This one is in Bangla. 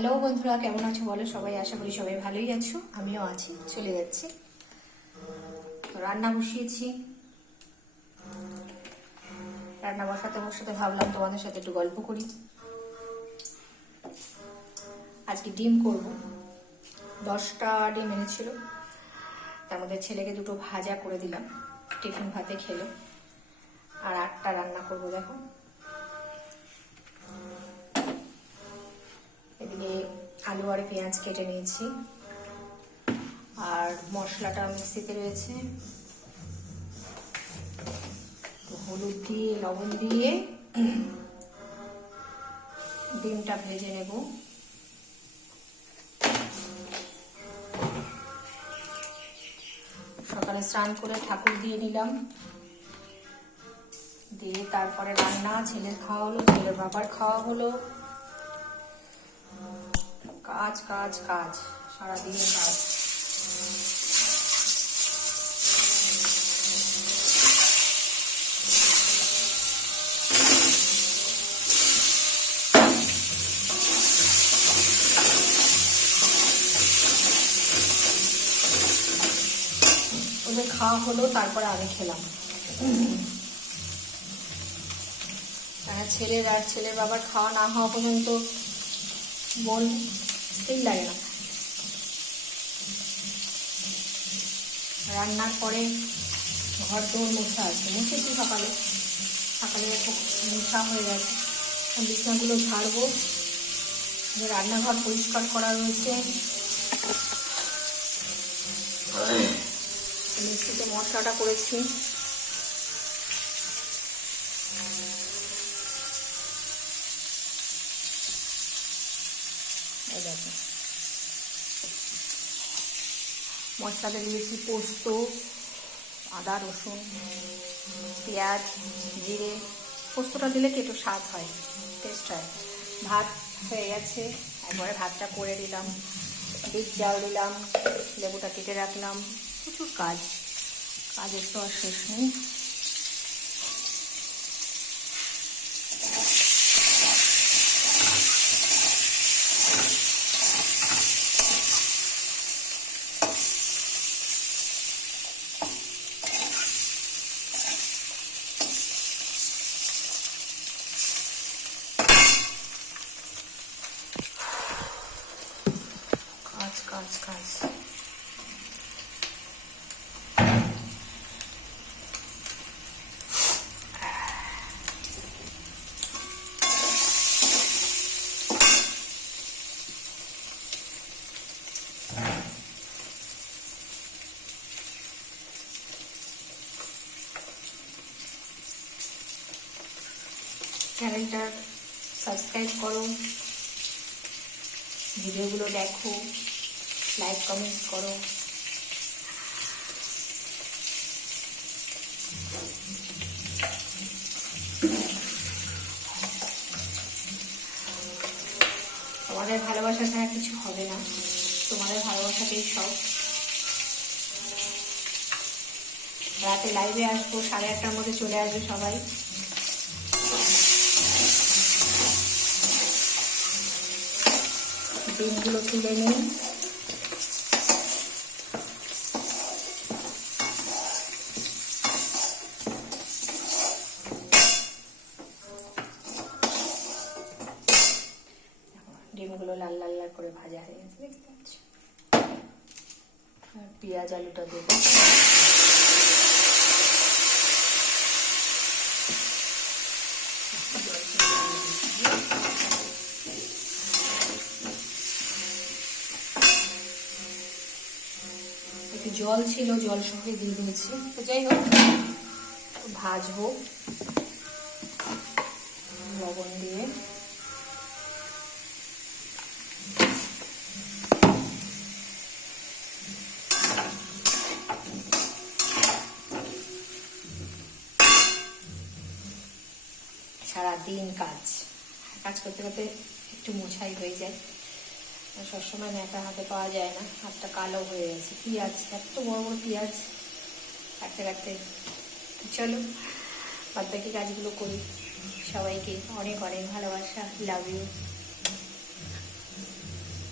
হ্যালো বন্ধুরা, কেমন আছো বলো? সবাই আশা করি সবাই ভালোই আছো, আমিও আছি, চলে যাচ্ছি। তো রান্না বসিয়েছি। রান্না বসাতে বসাতে ভাবলাম তোমাদের সাথে একটু গল্প করি। আজকে ডিম করব। দশটা ডিম এনেছিল। তার মধ্যে ছেলেকে দুটো ভাজা করে দিলাম। টিফিন ভাতে খেলো। আর আটটা রান্না করব, দেখো। আর পেঁয়াজ কেটে নিয়েছি। আর মশলাটা মিক্সিতে রয়েছে। হলুদ দিয়ে, লবণ দিয়ে ডিমটা ভেজে নেব। সকালে স্নান করে ঠাকুর দিয়ে নিলাম। দিয়ে তারপরে রান্না, ছেলের খাওয়া হলো, ছেলের বাবার খাওয়া হলো। কাজ কাজ কাজ সারাদিন কাজ। খাওয়া হলো, তারপরে আমি খেলাম। ছেলের আর ছেলের বাবার খাওয়া না হওয়া পর্যন্ত মন স্থির লাগে না রান্নার পরে ঘর দৌড় মুছা আছে। মুছেছি সকালে। সকালে মুছা হয়ে গেছে। বিছনাগুলো ঝাড়বো। রান্নাঘর পরিষ্কার করা রয়েছে। মিক্সিতে মশলাটা করেছি এই দেখো মশলাতে দিয়েছি পোস্ত, আদা, রসুন, পেঁয়াজ, জিরে। পোস্তটা দিলে কি একটু স্বাদ হয় টেস্ট হয়। ভাত হয়ে গেছে, একবারে ভাতটা করে দিলাম। বীজ চাল দিলাম, লেবুটা কেটে রাখলাম। প্রচুর কাজ কাজের তো আর শেষ নেই। কাজ কাজ চ্যানেলটা সাবস্ক্রাইব করো। ভিডিওগুলো দেখো। লাইক কমেন্ট করো তোমাদের ভালোবাসা ছাড়া কিছু হবে না। তোমাদের ভালোবাসাতেই সব। রাতে লাইভে আসব, সাড়ে আটটার মধ্যে চলে আসবে সবাই। ডিমগুলো তুলে নিই। ডিমগুলো লাল লাল লাল করে ভাজা হয়ে গেছে, দেখতে পাচ্ছি? আর পেঁয়াজ আলুটা দেবো। একটু জল ছিল, জল সঙ্গে দিয়ে দিয়েছি। তো যাই হোক, ভাজবো। লবণ দিয়ে। সারাদিন কাজ। কাজ করতে করতে একটু মোছাই হয়ে যায়। সবসময় ন্যাটা হাতে পাওয়া যায় না। হাতটা কালো হয়ে গেছে। পেঁয়াজ, এত বড় বড় পেঁয়াজ। কাটতে কাটতে চলো বাদ বাকি কাজগুলো করি। সবাইকে অনেক অনেক ভালোবাসা। Love you